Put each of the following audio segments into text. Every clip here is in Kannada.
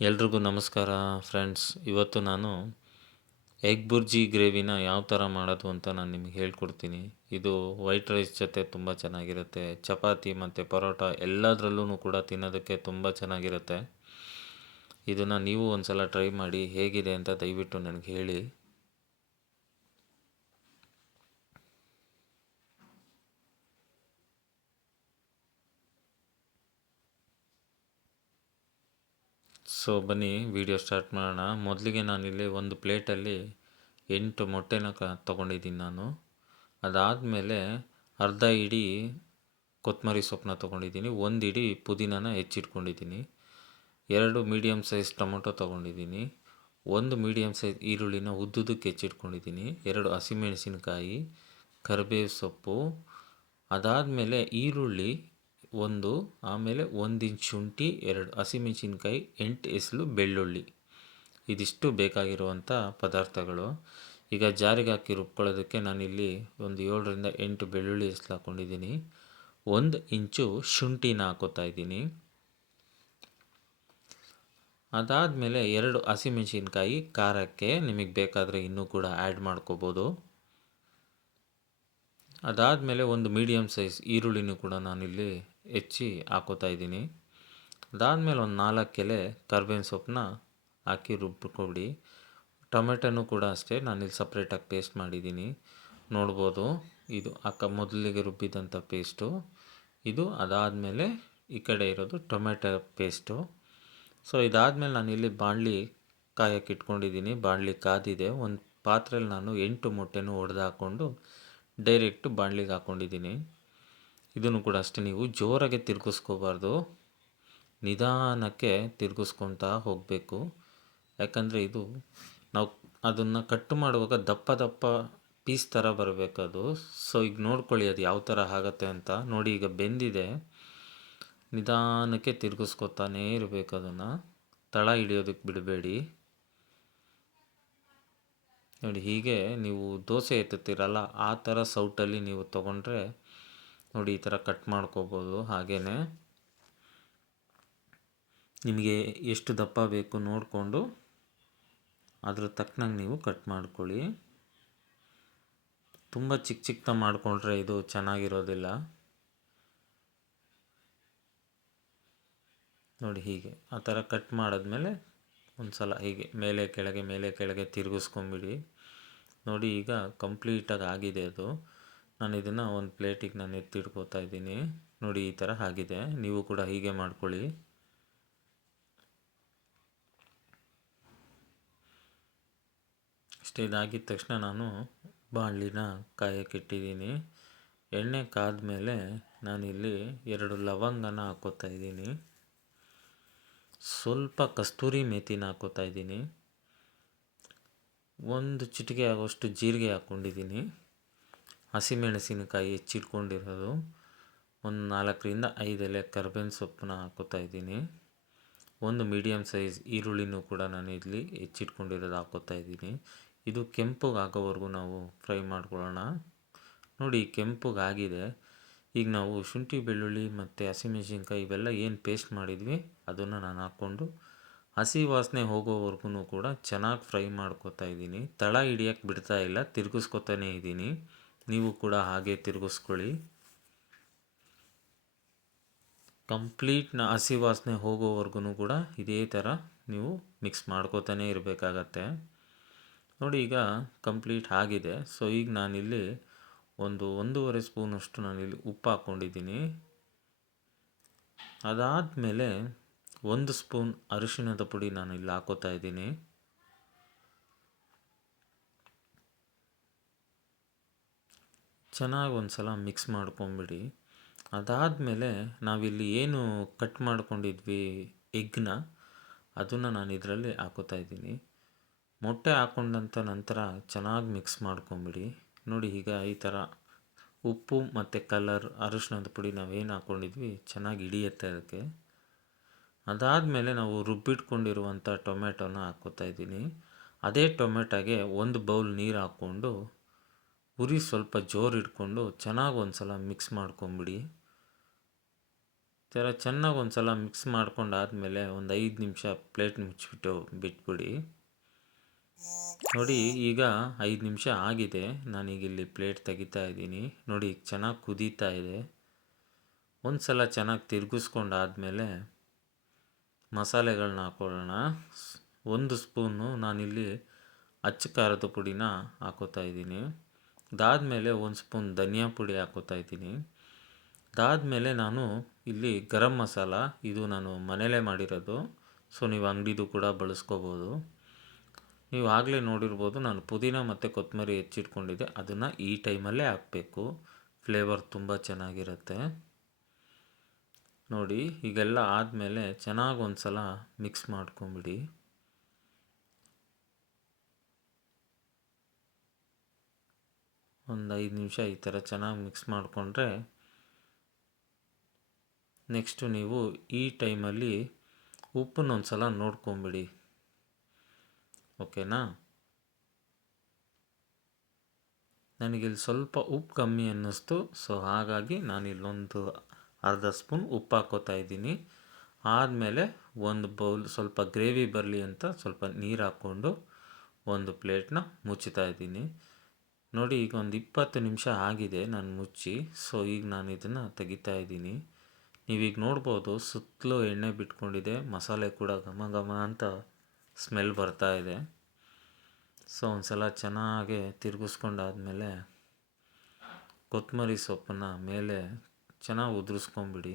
ಎಲ್ರಿಗೂ ನಮಸ್ಕಾರ ಫ್ರೆಂಡ್ಸ್. ಇವತ್ತು ನಾನು ಎಗ್ ಬುರ್ಜಿ ಗ್ರೇವಿನ ಯಾವ ಥರ ಮಾಡೋದು ಅಂತ ನಾನು ನಿಮಗೆ ಹೇಳ್ಕೊಡ್ತೀನಿ. ಇದು ವೈಟ್ ರೈಸ್ ಜೊತೆ ತುಂಬ ಚೆನ್ನಾಗಿರುತ್ತೆ. ಚಪಾತಿ ಮತ್ತು ಪರೋಟ ಎಲ್ಲದರಲ್ಲೂ ಕೂಡ ತಿನ್ನೋದಕ್ಕೆ ತುಂಬ ಚೆನ್ನಾಗಿರುತ್ತೆ. ಇದನ್ನು ನೀವು ಒಂದು ಸಲ ಟ್ರೈ ಮಾಡಿ ಹೇಗಿದೆ ಅಂತ ದಯವಿಟ್ಟು ನನಗೆ ಹೇಳಿ. ಸೊ ಬನ್ನಿ ವಿಡಿಯೋ ಸ್ಟಾರ್ಟ್ ಮಾಡೋಣ. ಮೊದಲಿಗೆ ನಾನಿಲ್ಲಿ ಒಂದು ಪ್ಲೇಟಲ್ಲಿ ಎಂಟು ಮೊಟ್ಟೆನ ಕ ತೊಗೊಂಡಿದ್ದೀನಿ ನಾನು. ಅದಾದಮೇಲೆ ಅರ್ಧ ಇಡೀ ಕೊತ್ತಂಬರಿ ಸೊಪ್ಪನ್ನ ತೊಗೊಂಡಿದ್ದೀನಿ. ಒಂದು ಇಡೀ ಪುದೀನನ ಹೆಚ್ಚಿಟ್ಕೊಂಡಿದ್ದೀನಿ. ಎರಡು ಮೀಡಿಯಮ್ ಸೈಜ್ ಟೊಮೊಟೊ ತೊಗೊಂಡಿದ್ದೀನಿ. ಒಂದು ಮೀಡಿಯಮ್ ಸೈಜ್ ಈರುಳ್ಳಿನ ಉದ್ದುದಕ್ಕೆ ಹೆಚ್ಚಿಟ್ಕೊಂಡಿದ್ದೀನಿ. ಎರಡು ಹಸಿಮೆಣಸಿನಕಾಯಿ, ಕರಿಬೇವು ಸೊಪ್ಪು. ಅದಾದಮೇಲೆ ಈರುಳ್ಳಿ ಒಂದು, ಆಮೇಲೆ ಒಂದು ಇಂಚ್ ಶುಂಠಿ, ಎರಡು ಹಸಿಮೆಣ್ಸಿನ್ಕಾಯಿ, ಎಂಟು ಎಸಲು ಬೆಳ್ಳುಳ್ಳಿ. ಇದಿಷ್ಟು ಬೇಕಾಗಿರುವಂಥ ಪದಾರ್ಥಗಳು. ಈಗ ಜಾರಿಗೆ ಹಾಕಿ ರುಬ್ಕೊಳ್ಳೋದಕ್ಕೆ ನಾನಿಲ್ಲಿ ಒಂದು ಏಳರಿಂದ ಎಂಟು ಬೆಳ್ಳುಳ್ಳಿ ಎಸಲು ಹಾಕ್ಕೊಂಡಿದ್ದೀನಿ. ಒಂದು ಇಂಚು ಶುಂಠಿನ ಹಾಕೋತಾ ಇದ್ದೀನಿ. ಅದಾದಮೇಲೆ ಎರಡು ಹಸಿಮೆಣಸಿನ್ಕಾಯಿ ಖಾರಕ್ಕೆ ನಿಮಗೆ ಬೇಕಾದರೆ ಇನ್ನೂ ಕೂಡ ಆ್ಯಡ್ ಮಾಡ್ಕೋಬೋದು. ಅದಾದಮೇಲೆ ಒಂದು ಮೀಡಿಯಮ್ ಸೈಜ್ ಈರುಳ್ಳಿನೂ ಕೂಡ ನಾನಿಲ್ಲಿ ಹೆಚ್ಚಿ ಹಾಕೋತಾ ಇದ್ದೀನಿ. ಅದಾದಮೇಲೆ ಒಂದು ನಾಲ್ಕು ಎಲೆ ಕರ್ಬೇವಿನ ಸೊಪ್ಪನ್ನ ಹಾಕಿ ರುಬ್ಬಿಕೊಬಿಡಿ ಟೊಮೆಟೊನೂ ಕೂಡ ಅಷ್ಟೇ ನಾನಿಲ್ಲಿ ಸಪ್ರೇಟಾಗಿ ಪೇಸ್ಟ್ ಮಾಡಿದ್ದೀನಿ. ನೋಡ್ಬೋದು, ಇದು ಅಕ್ಕ ಮೊದಲಿಗೆ ರುಬ್ಬಿದಂಥ ಪೇಸ್ಟು ಇದು ಅದಾದಮೇಲೆ ಈ ಕಡೆ ಇರೋದು ಟೊಮೆಟೊ ಪೇಸ್ಟು ಸೊ ಇದಾದಮೇಲೆ ನಾನಿಲ್ಲಿ ಬಾಣಲಿ ಕಾಯಕ್ಕೆ ಇಟ್ಕೊಂಡಿದ್ದೀನಿ. ಬಾಣಲಿ ಕಾದಿದೆ. ಒಂದು ಪಾತ್ರೆಯಲ್ಲಿ ನಾನು ಎಂಟು ಮೊಟ್ಟೆನೂ ಒಡೆದು ಹಾಕ್ಕೊಂಡು ಡೈರೆಕ್ಟು ಬಾಣಲಿಗೆ ಹಾಕ್ಕೊಂಡಿದ್ದೀನಿ ಇದನ್ನು ಕೂಡ ಅಷ್ಟೇ ನೀವು ಜೋರಾಗಿ ತಿರುಗಿಸ್ಕೋಬಾರ್ದು. ನಿಧಾನಕ್ಕೆ ತಿರುಗಿಸ್ಕೊತಾ ಹೋಗಬೇಕು. ಯಾಕಂದರೆ ಇದು ನಾವು ಅದನ್ನು ಕಟ್ ಮಾಡುವಾಗ ದಪ್ಪ ದಪ್ಪ ಪೀಸ್ ಥರ ಬರಬೇಕದು ಸೊ ಈಗ ನೋಡ್ಕೊಳ್ಳಿ ಅದು ಯಾವ ಥರ ಆಗತ್ತೆ ಅಂತ. ನೋಡಿ, ಈಗ ಬೆಂದಿದೆ. ನಿಧಾನಕ್ಕೆ ತಿರುಗಿಸ್ಕೊತಾನೇ ಇರಬೇಕು ಅದನ್ನು. ತಳ ಹಿಡಿಯೋದಕ್ಕೆ ಬಿಡಬೇಡಿ. ನೋಡಿ, ಹೀಗೆ ನೀವು ದೋಸೆ ಎತ್ತುತ್ತೀರಲ್ಲ, ಆ ಥರ ಸೌಟಲ್ಲಿ ನೀವು ತೊಗೊಂಡ್ರೆ ನೋಡಿ, ಈ ಥರ ಕಟ್ ಮಾಡ್ಕೋಬೋದು. ಹಾಗೇ ನಿಮಗೆ ಎಷ್ಟು ದಪ್ಪ ಬೇಕು ನೋಡಿಕೊಂಡು ಅದ್ರ ತಕ್ಕನಾಗಿ ನೀವು ಕಟ್ ಮಾಡ್ಕೊಳ್ಳಿ. ತುಂಬ ಚಿಕ್ಕ ಚಿಕ್ಕ ಮಾಡಿಕೊಂಡ್ರೆ ಇದು ಚೆನ್ನಾಗಿರೋದಿಲ್ಲ. ನೋಡಿ, ಹೀಗೆ. ಆ ಥರ ಕಟ್ ಮಾಡಿದ್ಮೇಲೆ ಒಂದು ಸಲ ಹೀಗೆ ಮೇಲೆ ಕೆಳಗೆ ಮೇಲೆ ಕೆಳಗೆ ತಿರುಗಿಸ್ಕೊಂಬಿಡಿ. ನೋಡಿ, ಈಗ ಕಂಪ್ಲೀಟಾಗಿ ಆಗಿದೆ ಅದು. ನಾನು ಇದನ್ನು ಒಂದು ಪ್ಲೇಟಿಗೆ ನಾನು ಎತ್ತಿಟ್ಕೋತಾ ಇದ್ದೀನಿ. ನೋಡಿ, ಈ ಥರ ಆಗಿದೆ. ನೀವು ಕೂಡ ಹೀಗೆ ಮಾಡ್ಕೊಳ್ಳಿ. ಇಷ್ಟೇ ಇದಾಗಿದ ತಕ್ಷಣ ನಾನು ಬಾಣಲಿನ ಕಾಯಕ್ಕಿಟ್ಟಿದ್ದೀನಿ ಎಣ್ಣೆ ಕಾದ ಮೇಲೆ ನಾನಿಲ್ಲಿ ಎರಡು ಲವಂಗನ ಹಾಕೋತಾ ಇದ್ದೀನಿ. ಸ್ವಲ್ಪ ಕಸ್ತೂರಿ ಮೇಥಿನ ಹಾಕೋತಾ ಇದ್ದೀನಿ. ಒಂದು ಚಿಟಿಕೆ ಆಗೋಷ್ಟು ಜೀರಿಗೆ ಹಾಕ್ಕೊಂಡಿದ್ದೀನಿ ಹಸಿಮೆಣಸಿನಕಾಯಿ ಹೆಚ್ಚಿಟ್ಕೊಂಡಿರೋದು. ಒಂದು ನಾಲ್ಕರಿಂದ ಐದು ಎಲೆ ಕರ್ಬೇವಿನ ಸೊಪ್ಪನ್ನ ಹಾಕೋತಾ ಇದ್ದೀನಿ. ಒಂದು ಮೀಡಿಯಮ್ ಸೈಜ್ ಈರುಳ್ಳಿನೂ ಕೂಡ ನಾನು ಇಲ್ಲಿ ಹೆಚ್ಚಿಟ್ಕೊಂಡಿರೋದು ಹಾಕೋತಾ ಇದ್ದೀನಿ. ಇದು ಕೆಂಪಗಾಗೋವರೆಗೂ ನಾವು ಫ್ರೈ ಮಾಡ್ಕೊಳ್ಳೋಣ. ನೋಡಿ, ಕೆಂಪಗಾಗಿದೆ. ಈಗ ನಾವು ಶುಂಠಿ, ಬೆಳ್ಳುಳ್ಳಿ ಮತ್ತು ಹಸಿಮೆಣಸಿನ್ಕಾಯಿ ಇವೆಲ್ಲ ಏನು ಪೇಸ್ಟ್ ಮಾಡಿದ್ವಿ ಅದನ್ನು ನಾನು ಹಾಕ್ಕೊಂಡು ಹಸಿ ವಾಸನೆ ಹೋಗೋವರೆಗೂ ಕೂಡ ಚೆನ್ನಾಗಿ ಫ್ರೈ ಮಾಡ್ಕೋತಾ ಇದ್ದೀನಿ. ತಳ ಹಿಡಿಯೋಕ್ಕೆ ಬಿಡ್ತಾ ಇಲ್ಲ, ತಿರುಗಿಸ್ಕೊತಾನೇ ಇದ್ದೀನಿ. ನೀವು ಕೂಡ ಹಾಗೆ ತಿರುಗಿಸ್ಕೊಳ್ಳಿ. ಕಂಪ್ಲೀಟ್ನ ಹಸಿ ವಾಸನೆ ಹೋಗೋವರೆಗೂ ಕೂಡ ಇದೇ ಥರ ನೀವು ಮಿಕ್ಸ್ ಮಾಡ್ಕೋತಾನೆ ಇರಬೇಕಾಗತ್ತೆ. ನೋಡಿ ಈಗ ಕಂಪ್ಲೀಟ್ ಆಗಿದೆ. ಸೊ ಈಗ ನಾನಿಲ್ಲಿ ಒಂದು ಒಂದೂವರೆ ಸ್ಪೂನಷ್ಟು ನಾನಿಲ್ಲಿ ಉಪ್ಪು ಹಾಕ್ಕೊಂಡಿದ್ದೀನಿ. ಅದಾದಮೇಲೆ ಒಂದು ಸ್ಪೂನ್ ಅರಿಶಿಣದ ಪುಡಿ ನಾನು ಇಲ್ಲಿ ಹಾಕೋತಾ ಇದ್ದೀನಿ. ಚೆನ್ನಾಗಿ ಒಂದು ಸಲ ಮಿಕ್ಸ್ ಮಾಡ್ಕೊಂಬಿಡಿ. ಅದಾದಮೇಲೆ ನಾವಿಲ್ಲಿ ಏನು ಕಟ್ ಮಾಡ್ಕೊಂಡಿದ್ವಿ ಎಗ್ನ, ಅದನ್ನು ನಾನು ಇದರಲ್ಲಿ ಹಾಕೋತಾ ಇದ್ದೀನಿ. ಮೊಟ್ಟೆ ಹಾಕ್ಕೊಂಡಂಥ ನಂತರ ಚೆನ್ನಾಗಿ ಮಿಕ್ಸ್ ಮಾಡ್ಕೊಂಬಿಡಿ. ನೋಡಿ ಈಗ ಈ ಥರ ಉಪ್ಪು ಮತ್ತು ಕಲರ್ ಅರಿಶಿನದ ಪುಡಿ ನಾವೇನು ಹಾಕ್ಕೊಂಡಿದ್ವಿ ಚೆನ್ನಾಗಿ ಹಿಡಿಯುತ್ತೆ ಅದಕ್ಕೆ. ಅದಾದಮೇಲೆ ನಾವು ರುಬ್ಬಿಟ್ಕೊಂಡಿರುವಂಥ ಟೊಮೆಟೊನ ಹಾಕ್ಕೋತಾ ಇದ್ದೀನಿ. ಅದೇ ಟೊಮೆಟೊಗೆ ಒಂದು ಬೌಲ್ ನೀರು ಹಾಕ್ಕೊಂಡು ಉರಿ ಸ್ವಲ್ಪ ಜೋರು ಇಟ್ಕೊಂಡು ಚೆನ್ನಾಗಿ ಒಂದು ಸಲ ಮಿಕ್ಸ್ ಮಾಡ್ಕೊಂಬಿಡಿ ಥರ ಚೆನ್ನಾಗಿ ಒಂದು ಸಲ ಮಿಕ್ಸ್ ಮಾಡ್ಕೊಂಡಾದಮೇಲೆ ಒಂದು ಐದು ನಿಮಿಷ ಪ್ಲೇಟ್ ಮುಚ್ಚಿಬಿಟ್ಟು ಬಿಟ್ಬಿಡಿ. ನೋಡಿ, ಈಗ ಐದು ನಿಮಿಷ ಆಗಿದೆ. ನಾನೀಗ ಇಲ್ಲಿ ಪ್ಲೇಟ್ ತೆಗಿತಾ ಇದ್ದೀನಿ. ನೋಡಿ, ಚೆನ್ನಾಗಿ ಕುದೀತಾ ಇದೆ. ಒಂದು ಸಲ ಚೆನ್ನಾಗಿ ತಿರುಗಿಸ್ಕೊಂಡಾದಮೇಲೆ ಮಸಾಲೆಗಳನ್ನ ಹಾಕೊಳ್ಳೋಣ. ಒಂದು ಸ್ಪೂನು ನಾನಿಲ್ಲಿ ಅಚ್ಚ ಖಾರದ ಪುಡಿನ ಹಾಕೋತಾ ಇದ್ದೀನಿ. ಅದಾದಮೇಲೆ ಒಂದು ಸ್ಪೂನ್ ಧನಿಯಾ ಪುಡಿ ಹಾಕೋತಾ ಇದ್ದೀನಿ. ಅದಾದಮೇಲೆ ನಾನು ಇಲ್ಲಿ ಗರಂ ಮಸಾಲ, ಇದು ನಾನು ಮನೆಯಲ್ಲೇ ಮಾಡಿರೋದು. ಸೊ, ನೀವು ಅಂಗಡಿದು ಕೂಡ ಬಳಸ್ಕೋಬೋದು. ನೀವು ಆಗಲೇ ನೋಡಿರ್ಬೋದು, ನಾನು ಪುದೀನ ಮತ್ತು ಕೊತ್ತಂಬರಿ ಹೆಚ್ಚಿಟ್ಕೊಂಡಿದ್ದೆ. ಅದನ್ನು ಈ ಟೈಮಲ್ಲೇ ಹಾಕಬೇಕು. ಫ್ಲೇವರ್ ತುಂಬ ಚೆನ್ನಾಗಿರುತ್ತೆ. ನೋಡಿ, ಈಗೆಲ್ಲ ಆದಮೇಲೆ ಚೆನ್ನಾಗಿ ಒಂದು ಸಲ ಮಿಕ್ಸ್ ಮಾಡ್ಕೊಂಬಿಡಿ. ಒಂದು ಐದು ನಿಮಿಷ ಈ ಥರ ಚೆನ್ನಾಗಿ ಮಿಕ್ಸ್ ಮಾಡಿಕೊಂಡ್ರೆ ನೆಕ್ಸ್ಟು ನೀವು ಈ ಟೈಮಲ್ಲಿ ಉಪ್ಪನ್ನ ಒಂದು ಸಲ ನೋಡ್ಕೊಂಬಿಡಿ. ಓಕೆನಾ? ನನಗಿಲ್ಲಿ ಸ್ವಲ್ಪ ಉಪ್ಪು ಕಮ್ಮಿ ಅನ್ನಿಸ್ತು, ಸೊ ಹಾಗಾಗಿ ನಾನು ಇಲ್ಲೊಂದು ಅರ್ಧ ಸ್ಪೂನ್ ಉಪ್ಪು ಹಾಕೋತಾ ಇದ್ದೀನಿ. ಆದಮೇಲೆ ಒಂದು ಬೌಲ್ ಸ್ವಲ್ಪ ಗ್ರೇವಿ ಬರಲಿ ಅಂತ ಸ್ವಲ್ಪ ನೀರು ಹಾಕ್ಕೊಂಡು ಒಂದು ಪ್ಲೇಟ್ನ ಮುಚ್ಚುತ್ತಾ ಇದ್ದೀನಿ. ನೋಡಿ, ಈಗ ಒಂದು ಇಪ್ಪತ್ತು ನಿಮಿಷ ಆಗಿದೆ ನಾನು ಮುಚ್ಚಿ. ಸೊ ಈಗ ನಾನು ಇದನ್ನು ತೆಗಿತಾ ಇದ್ದೀನಿ. ನೀವೀಗ ನೋಡ್ಬೋದು, ಸುತ್ತಲೂ ಎಣ್ಣೆ ಬಿಟ್ಕೊಂಡಿದೆ. ಮಸಾಲೆ ಕೂಡ ಘಮ ಘಮ ಅಂತ ಸ್ಮೆಲ್ ಬರ್ತಾ ಇದೆ. ಸೊ ಒಂದು ಸಲ ಚೆನ್ನಾಗಿ ತಿರುಗಿಸ್ಕೊಂಡಾದ್ಮೇಲೆ ಕೊತ್ತಂಬರಿ ಸೊಪ್ಪನ್ನು ಮೇಲೆ ಚೆನ್ನಾಗಿ ಉದುರಿಸ್ಕೊಂಬಿಡಿ.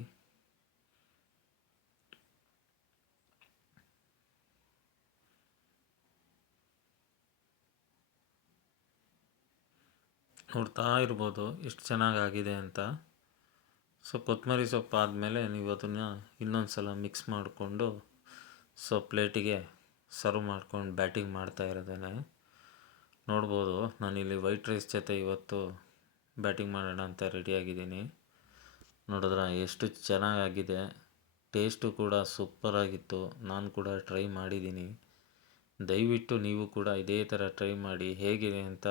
ನೋಡ್ತಾ ಇರ್ಬೋದು ಎಷ್ಟು ಚೆನ್ನಾಗಾಗಿದೆ ಅಂತ. ಸೊ ಕೊತ್ತಂಬರಿ ಸೊಪ್ಪು ಆದಮೇಲೆ ನೀವು ಅದನ್ನು ಇನ್ನೊಂದು ಸಲ ಮಿಕ್ಸ್ ಮಾಡಿಕೊಂಡು ಸೊ ಪ್ಲೇಟಿಗೆ ಸರ್ವ್ ಮಾಡ್ಕೊಂಡು ಬ್ಯಾಟಿಂಗ್ ಮಾಡ್ತಾ ಇರೋದೇನೆ. ನೋಡ್ಬೋದು, ನಾನಿಲ್ಲಿ ವೈಟ್ ರೈಸ್ ಜೊತೆ ಇವತ್ತು ಬ್ಯಾಟಿಂಗ್ ಮಾಡೋಣ ಅಂತ ರೆಡಿಯಾಗಿದ್ದೀನಿ ನೋಡಿದ್ರೆ, ಎಷ್ಟು ಚೆನ್ನಾಗಾಗಿದೆ. ಟೇಸ್ಟು ಕೂಡ ಸೂಪರಾಗಿತ್ತು ನಾನು ಕೂಡ ಟ್ರೈ ಮಾಡಿದ್ದೀನಿ. ದಯವಿಟ್ಟು ನೀವು ಕೂಡ ಇದೇ ಥರ ಟ್ರೈ ಮಾಡಿ, ಹೇಗಿದೆ ಅಂತ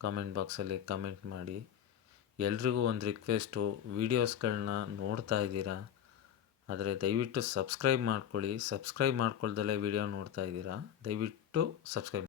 ಕಾಮೆಂಟ್ ಬಾಕ್ಸಲ್ಲಿ ಕಮೆಂಟ್ ಮಾಡಿ. ಎಲ್ರಿಗೂ ಒಂದು ರಿಕ್ವೆಸ್ಟು ವೀಡಿಯೋಸ್ಗಳನ್ನ ನೋಡ್ತಾ ಇದ್ದೀರಾ? ಆದರೆ ದಯವಿಟ್ಟು ಸಬ್ಸ್ಕ್ರೈಬ್ ಮಾಡ್ಕೊಳ್ಳಿ. ಸಬ್ಸ್ಕ್ರೈಬ್ ಮಾಡ್ಕೊಳ್ದಲ್ಲೇ ವೀಡಿಯೋ ನೋಡ್ತಾ ಇದ್ದೀರಾ? ದಯವಿಟ್ಟು ಸಬ್ಸ್ಕ್ರೈಬ್